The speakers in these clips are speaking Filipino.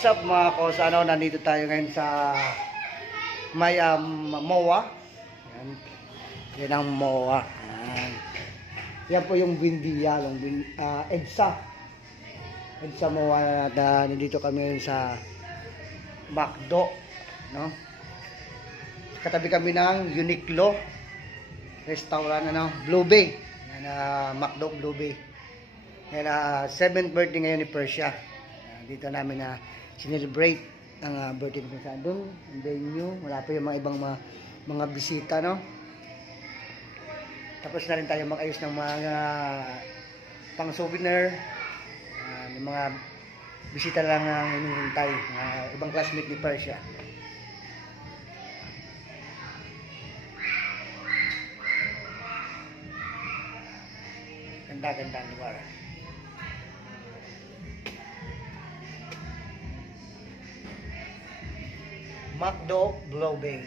What's up mga kosano, nandito tayo ngayon sa may MOA. Yan ang MOA. Yan po yung Buendia, EDSA MOA na nandito kami ngayon sa McDo, no? Katabi kami ng Uniqlo restaurant, Blue Bay. Yan, McDo Blue Bay. Yan, 7th birthday ngayon ni Persia. Dito namin na celebrate ang birthday ni Persia. Doon, ang venue, wala pa yung mga ibang mga bisita, no? Tapos na rin tayo mag-ayos ng mga pang souvenir. Yung mga bisita lang ang hinihintay, ibang classmate ni Persia. Ganda-ganda ang lugar. McDo Blue Bay.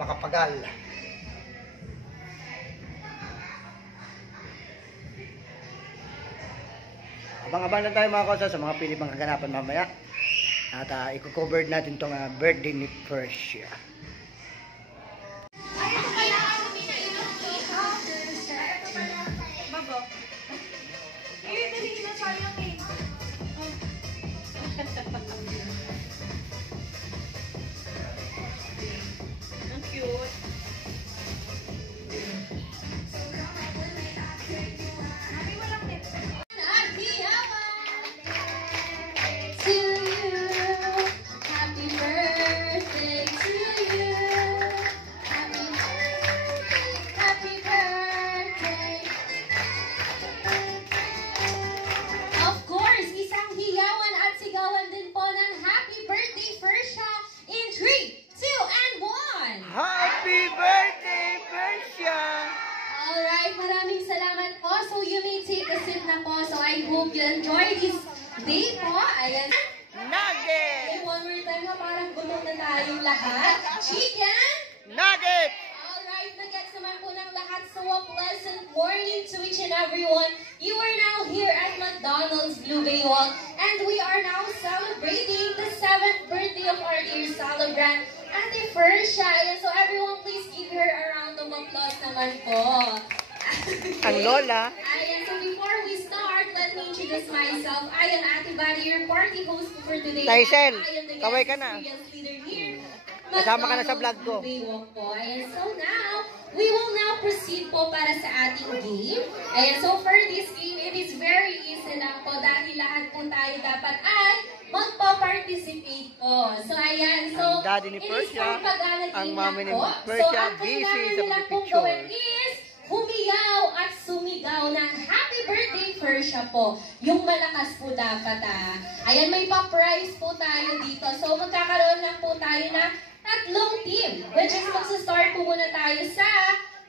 Makapagal. Abang-abang lang tayo mga kosa sa mga pili pang kaganapan mamaya. At i-cover natin itong birthday ni Persia. Ang cute. Happy birthday, Persia! Alright, maraming salamat po. So you may take a sip na po. So I hope you enjoy this day po. Ayan. Nugget! Okay, one more time na parang gutom na tayong lahat. Chicken! Nugget! Alright, nag-gets naman po ng lahat. So a pleasant morning to each and everyone. You are now here at McDonald's Blue Bay Walk. And we are now celebrating the 7th birthday of our dear celebrant, Ate Persia. Ayan, so everyone please give her a round of applause naman po. Ang lola. Ayan, so before we start, let me introduce myself. I am Ate Bari, your party host for today. Taisel, I am the kaway guest ka na. experience leader here. Kasama ka na sa vlog ko. Ayan, so now, we will now proceed po para sa ating game. Ayan, so for this game, it is very easy lang po dahil lahat po tayo dapat ay magpa-participate po. So ayan, so ang daddy ni Persia, ang mami ni Persia, busy sa picture. Is humiyaw at sumigaw ng happy birthday Persia po. Yung malakas po dapat Ayan, may pa-prize po tayo dito. So magkakaroon lang po tayo na tatlong team. Which is magsa-start po muna tayo sa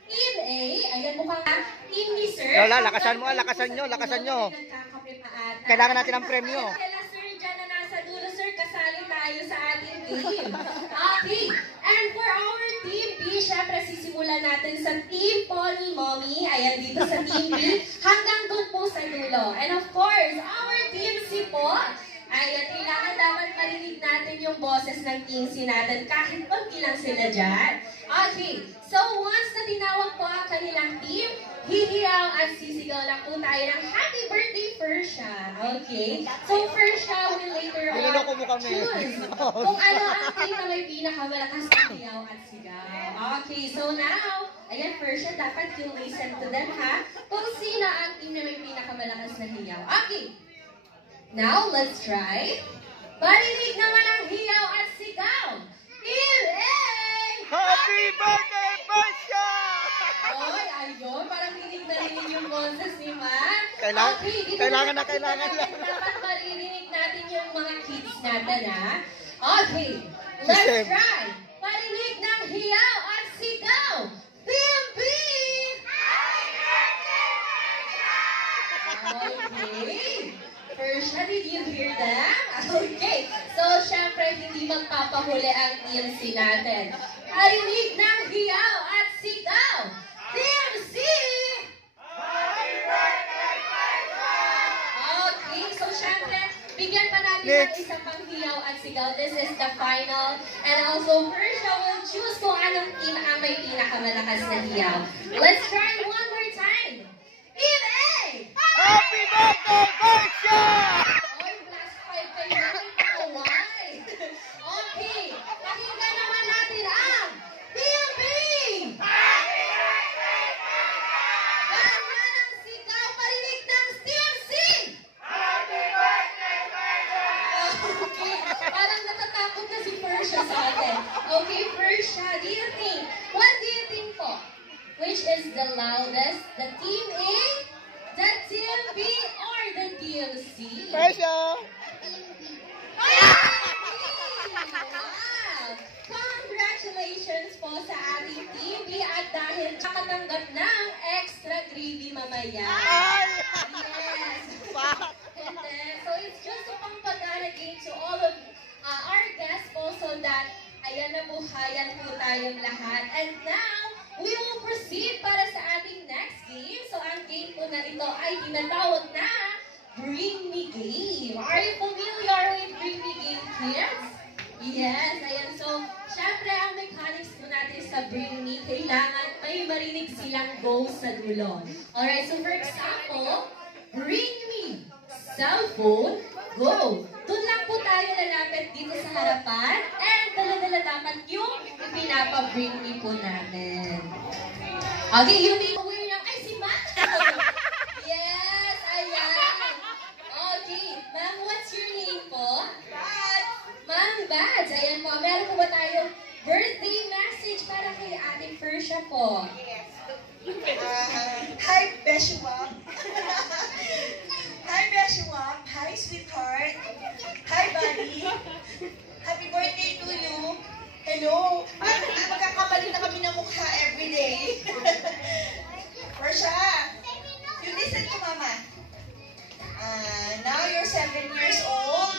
Team A. Ayan, mukhang team ni Sir. Lola, lakasan mo, lakasan nyo. Kailangan natin ng premyo. Sir, kasali tayo sa ating game. Okay. And for our Team B, syempre sisimulan natin sa Team Polly Mommy. Ayan, dito sa Team B. Hanggang doon po sa dulo. And of course, our Team C po. Ayan, kailangan dapat marinig natin yung boses ng Team C natin kahit pag lang sila dyan. Okay. So, once na tinawag po ang kanilang team, hihiyaw at sisigaw lang po tayo ng happy birthday, Persia. Okay? So, Persia will later on choose kung ano ang team na may pinakamalakas na hiyaw at sigaw. Okay, so now, ayan, Persia, dapat you listen to them, ha? Kung sino ang team na may pinakamalakas na hiyaw. Okay. Now, let's try. Parinig naman ang hiyaw at sigaw. Team A! Happy birthday, Persia! Oy, ayun, parang rinig na rinig yung boses ni Ma. Kailangan na. Dapat maririnig natin yung mga kids natin, Okay, let's try. Parinig ng hiyaw at sigaw. Team B! Okay. Persia, did you hear them? Okay. So, syempre, hindi magpapahuli ang Team C natin. Parinig ng hiyaw at sigaw. Team C! Okay, so syempre, bigyan pa natin ng isang pang hiyaw at sigaw. This is the final. And also, Persia will choose kung anong team ang may pinakamalakas na hiyaw. Let's try one more time. Team A! Happy birthday, Persia! Oy, plus 5 kayo natin pakaway. Okay, pakinggan naman natin ang Team B! Ganyan ang sigaw, parinig ng Team C! Okay, parang natatakot na si Persia sa atin. Okay, Persia, what do you think po? Which is the loudest? The Team A, the Team B, or the Team C? Persia! Wow! Congratulations po sa ating Team B at dahil nakatanggap ng extra gravy mamaya. Yes! And then, so it's just a pampagana game to all of our guests also that ayan nabuhayan po tayong lahat. And now, we will proceed para sa ating next game. So ang game po na ito ay tinatawag na Bring Me Game. Are you familiar with Bring Me Game, kids? Yes, ayan. So, syempre ang mechanics po natin sa Bring Me, kailangan may marinig silang go sa dulo. Alright, so for example, Bring Me, cellphone, go. Doon lang po tayo lalapit dito sa harapan and dala-dala dapat yung pinapa-bring me po natin. Okay, yung may aware lang, ay si Matt! Yes, ayan. Okay, ma'am, what's your name po? Bad. Ma'am Bads, ayan po. Meron po ba tayong birthday message para kay ating Persia po? Yes. Hi, Beshuwam. Hi, Beshuwam. Hi, sweetheart. Hi, buddy. Happy birthday to you. Hello. Magkakamali na kami ng mukha everyday. Persha, you listen to Mama. Now you're 7 years old.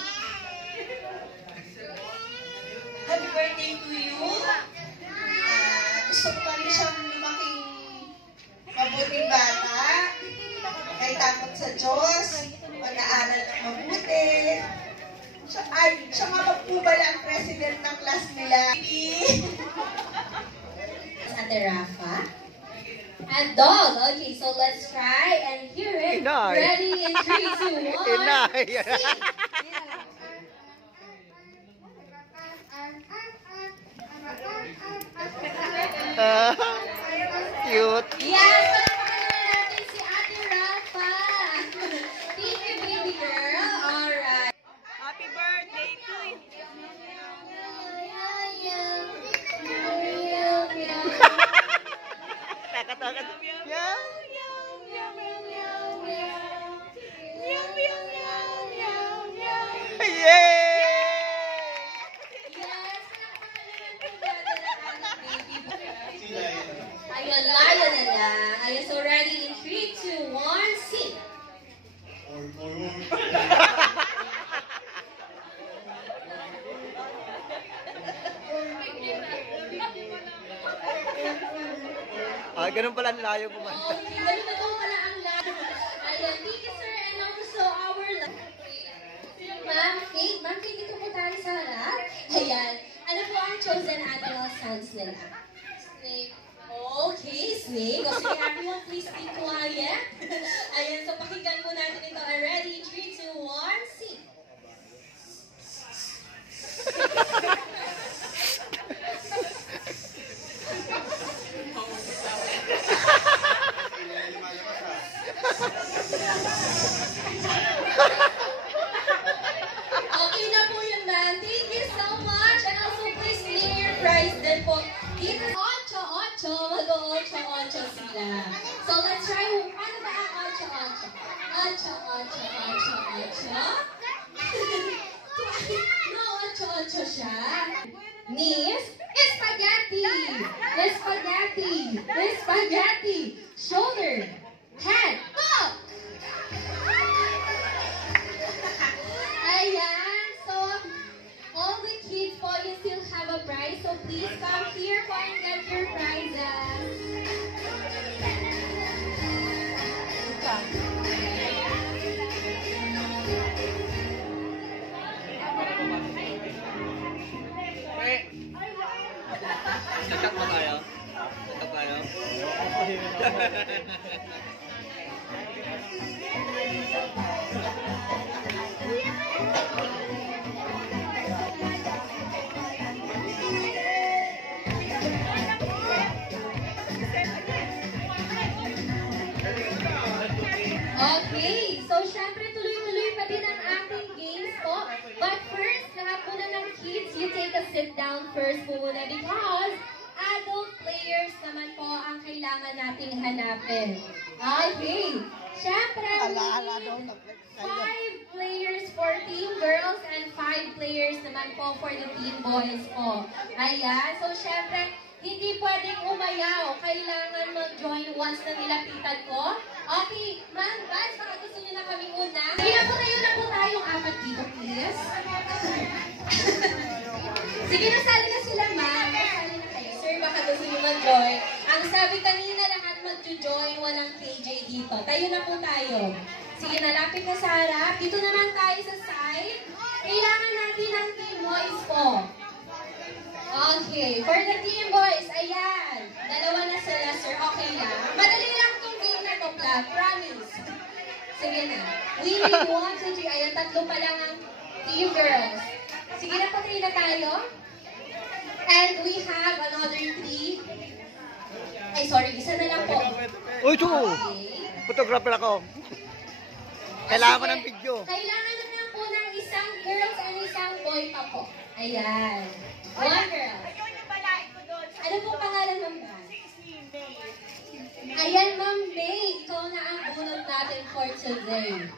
Happy birthday to you. Gusto ko pa rin siyang lumaking mabuting bata. May takot sa Diyos. Mag-aaral ng mabuti. Siya nga po pala ang president ng class nila. Ate Rafa. And dog. Okay, so let's try and hear it. Inay. Ready in 3, 2, 1. Inay. Cute. Yes, palakpakan natin si Ate Rafa. Thank you, baby girl. Alright. Happy birthday to you. Takat-takat. Yeah. Yay! Yes, palakpakan naman po natin ang ating baby girl. Ayun, lion na lang. Ayun, so ready in 3, 2, 1, sing. Ganun pala ang layo kumanta. Okay, ganun na po pala ang lahat. Ayun, thank you sir, and also our Ma'am Kate, dito po tayo sa harap. Ayan, ano po ang chosen animal sounds nila? Snake. Okay, snake. O sige, everyone, please be quiet. Ayan, so pakinggan po natin ito. Ready? 3, 2, 1, sing. Okay na po yun, ma'am. Thank you so much. And also, please claim your prize din po. Dito, 8-8. Mag-8-8 sila. So, let's try. Ano ba ang 8-8? 8-8. No, 8-8 siya. Knees. Spaghetti. Spaghetti. Spaghetti. Shoulder. Head. Up. Ayan. So, all the kids po, you still have a prize. So, please come here po and get your prizes. down first po muna because adult players naman po ang kailangan nating hanapin. Okay. Siyempre, we need 5 players for team girls and 5 players naman po for the team boys po. Ayan. So, siyempre, hindi pwedeng umayaw. Kailangan mag-join once na nilapitan ko. Okay, ma'am, guys, baka gusto niyo na kami una. Sige na po, tayo na po tayong apat dito, please. Sige, nasali na sila, ma'am. Nasali na kayo. Sir, baka gusto niyo mag-join. Ang sabi kanina, lahat mag-join, walang KJ dito. Tayo na po tayo. Sige, nalapit na sa harap. Dito naman tayo sa side. Kailangan natin ng team boys po. Okay, for the team boys, ayan. Dalawa na sila, sir. Okay lang. Madali lang itong game na to, Plug. Promise. Sige na. We need 1, 2, 3. Ayan, tatlo pa lang ang team girls. Sige na, patay na tayo. And we have another 3. Ay, sorry. Isa na lang po. Uy, ito! Okay. Photographer ako. Kailangan ko ng video. Kailangan na lang po ng isang girls and isang boy pa po. Ayan. 1 girl. Ano pong pangalan, Ma'am Bas? Ayan, Ma'am May. Ikaw na ang bunot natin for today.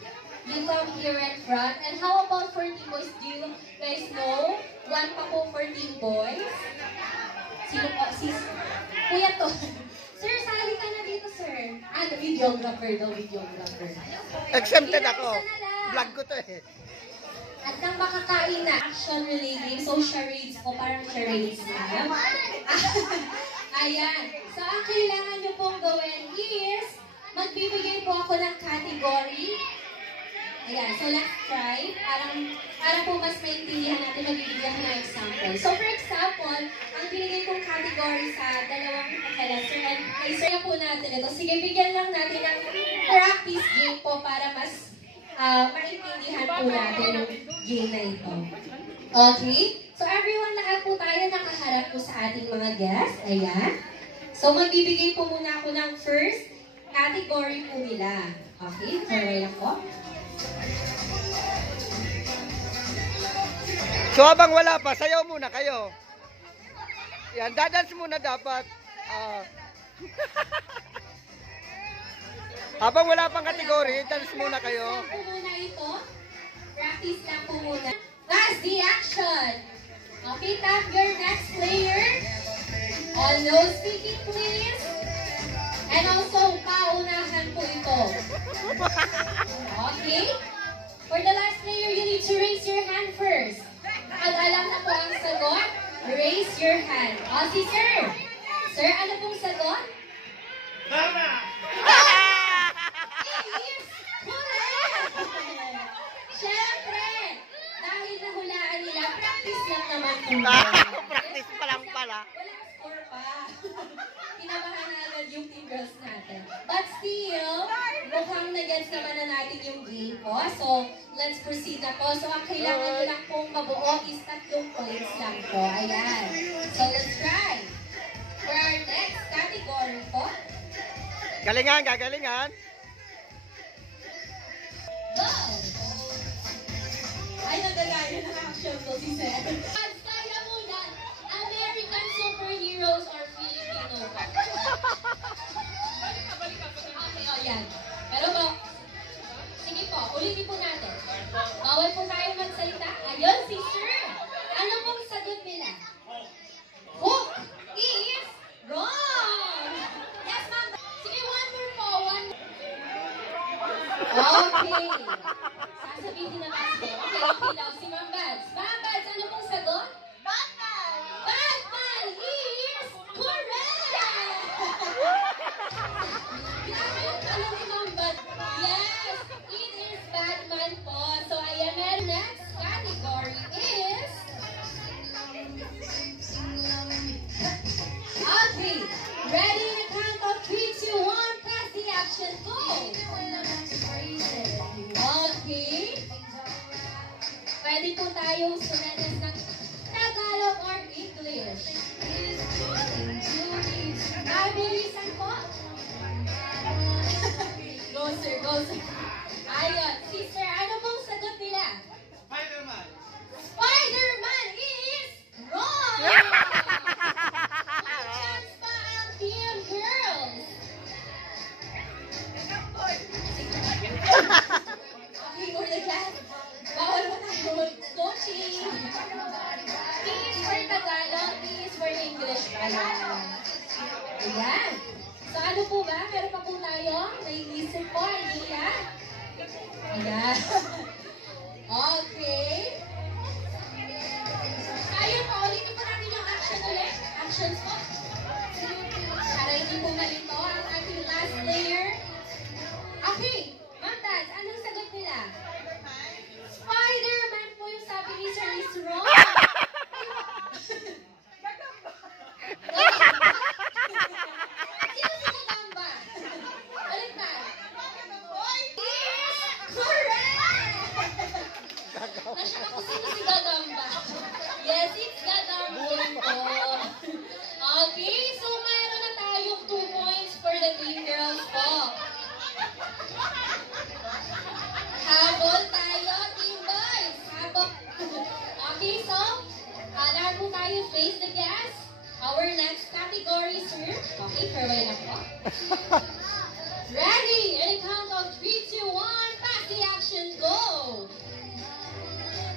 You come here in front. And how about for team boys? Do you guys know? 1 pa po for team boys. Sino po? Kuya to. Sir, sali ka na dito, sir. Ano, videographer daw, videographer. Exempted Sige, ako. isa na lang. Vlog ko to eh. At nang makakain na action relating, so charades po, parang charades na. Ayan. So, ang kailangan nyo pong gawin is, magbibigay po ako ng category. Ayan. So, let's try. Para po mas maintindihan natin, magbibigyan ko ng example. So, for example, ang binigay kong category sa dalawang kakalaser, and ay po natin ito. Sige, bigyan lang natin ng practice game po para mas maintindihan po natin yung game na ito. Okay? So, everyone, lahat po tayo nakaharap po sa ating mga guests. Ayan. So, magbibigay po muna ako ng first category po nila. Okay? Forward lang po. So habang wala pa, sayaw muna kayo. Yan, dadance muna dapat. Habang wala pang kategory, dance muna kayo. Practice lang po muna ito. Practice lang po muna. That's the action. Okay, tap your next player. On no speaking, please. And also, paunahan po ito. Okay? For the last player, you need to raise your hand first. Pag alam na po ang sagot, raise your hand. O, si sir. Sir, ano pong sagot? Tama! Is correct! Siyempre, dahil nahulaan nila, practice lang naman po. Practice pa lang pala. Wala score pa. Kinabahan na agad yung team girls natin. But still, mukhang nag-gets naman na natin yung game po. So, let's proceed na po. So, ang kailangan nyo lang pong mabuo is 3 points lang po. Ayan. So, let's try. For our next category po, Galingan, gagalingan. go! Ay, nagagaya ng action ko si Sir. Kaya muna, American superheroes or Filipino ba? Okay, o yan. Pero po, sige po, ulitin po natin. Bawal po tayo magsalita. Ayun, si Sir. Ano pong sagot nila? Hook is wrong! Yes, ma'am. Sige, one more po. Okay. Sasabihin na kasi. Okay daw si Ma'am Bads. Ma'am Bads, ano pong sagot? Batman! Batman is correct! Grabe yung tanong ni Ma'am Bads. Yes, it is Batman po. So, ayan na. Next category is... Okay. Ready in a count of 3, 2, 1. Press the action. Go! Okay. Pwede po tayong sumenes ng Tagalog or English. Mabilisan po. Go sir, go sir. Ayun. Sister, ano pong sagot nila? Spider-Man! Spider-Man is wrong! Ayan. So ano po ba? Meron pa po tayo? May isip po, idea. Ayan. Okay. Tayo po, ulitin po natin yung action ulit. Actions po. Para hindi po malito ang ating last player. Okay. Ma'am Dad, anong sagot nila? Spider-Man po yung sabi ni Sir is wrong. Sino si Gagamba? Ulit na. Is correct! Nasya ako sino si Gagamba. Yes, it's Gagamba po. Okay, so mayroon na tayong 2 points for the team girls po. Habol tayo, team boys. Habol. Okay, so, lahat po tayo face the gas. Our next category, sir. Okay, farewell na po. Ready? In a count of 3, 2, 1, pass the action, go!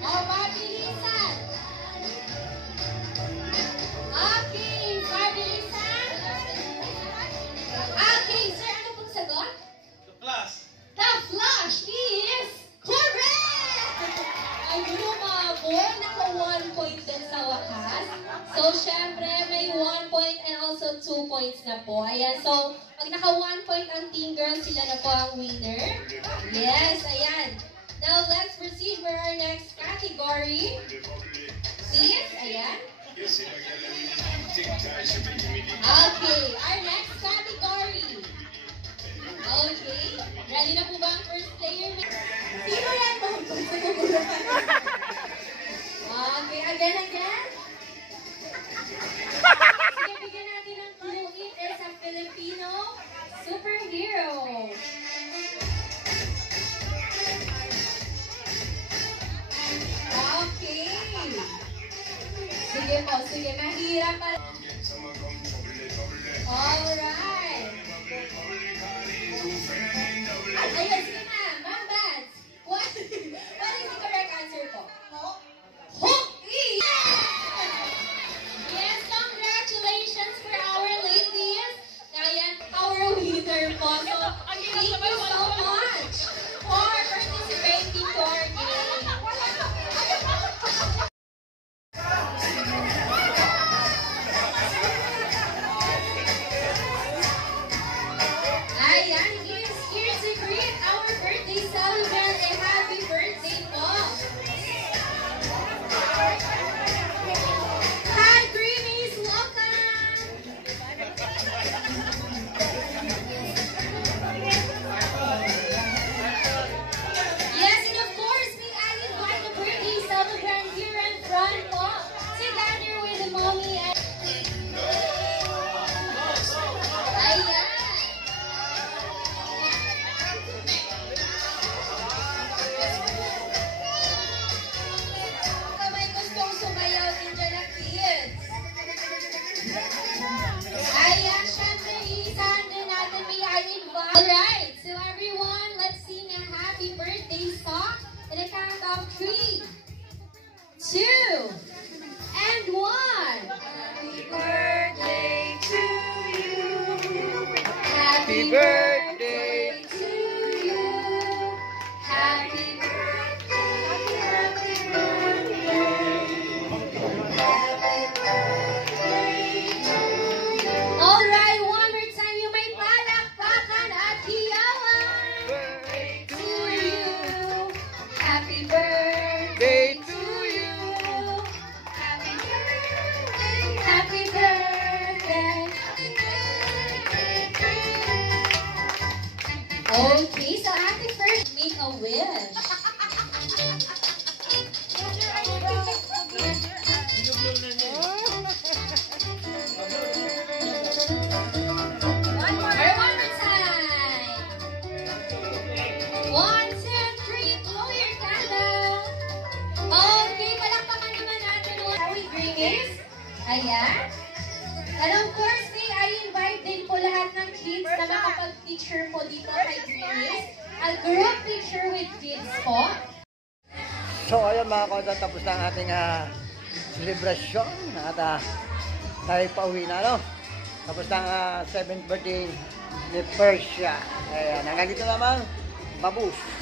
O, mabilisan. Okay, mabilisan. Okay, sir, ano pong sagot? The plus. The flush is correct! Ay, lumabot. Naka 1 point din sa wakas. So, syempre, may 1 point and also 2 points na po. Ayan, so, pag naka 1 point ang team girls, sila na po ang winner. Yes, ayan. Now, let's proceed for our next category. Please, ayan. Okay, our next category. Okay. Ready na po ba ang first player? Sino yan? Okay, again. Sige, bigyan natin ng clue. It is a Filipino superhero. Okay. Sige po, sige. Mahirap pa. Alright. Ayun, sige na. Ma'am Bats, what is the correct answer po? Hook! Yes, congratulations for our ladies. Ayan, our winner po. So, thank you so much for participating to our game. Ayan, here's to greet our birthday celebrant and happy birthday po. Hi, Greenies! Welcome! Yes, and of course, may I invite the birthday celebrant here in front po, together with the mommy and... Ayan! May gustong sumayaw din dyan ng kids. Ayan, syempre, iisahan din natin may I invite. Alright, so everyone, let's sing a happy birthday song in a count of 3, 2, and 1. Happy birthday to you. Happy birthday to you. Happy birthday, happy birthday. Alright, one more time, you may palakpakan at hiyawan. To you. Happy birthday to you. Happy birthday, happy birthday. Okay, so ate first, make a wish. One more time. 1, 2, 3, blow your candle. Okay, palakpakan naman natin. Are we Greenies? Ayan. And of course, may I invite din po lahat ng kids na makapag-picture po dito kay Greenies. A group picture with kids po. So ayun mga kauda, tapos na ang ating celebration at tayo pauwi na, no? Tapos ng 7th birthday ni Persia. Ayan, hanggang dito naman. Babus.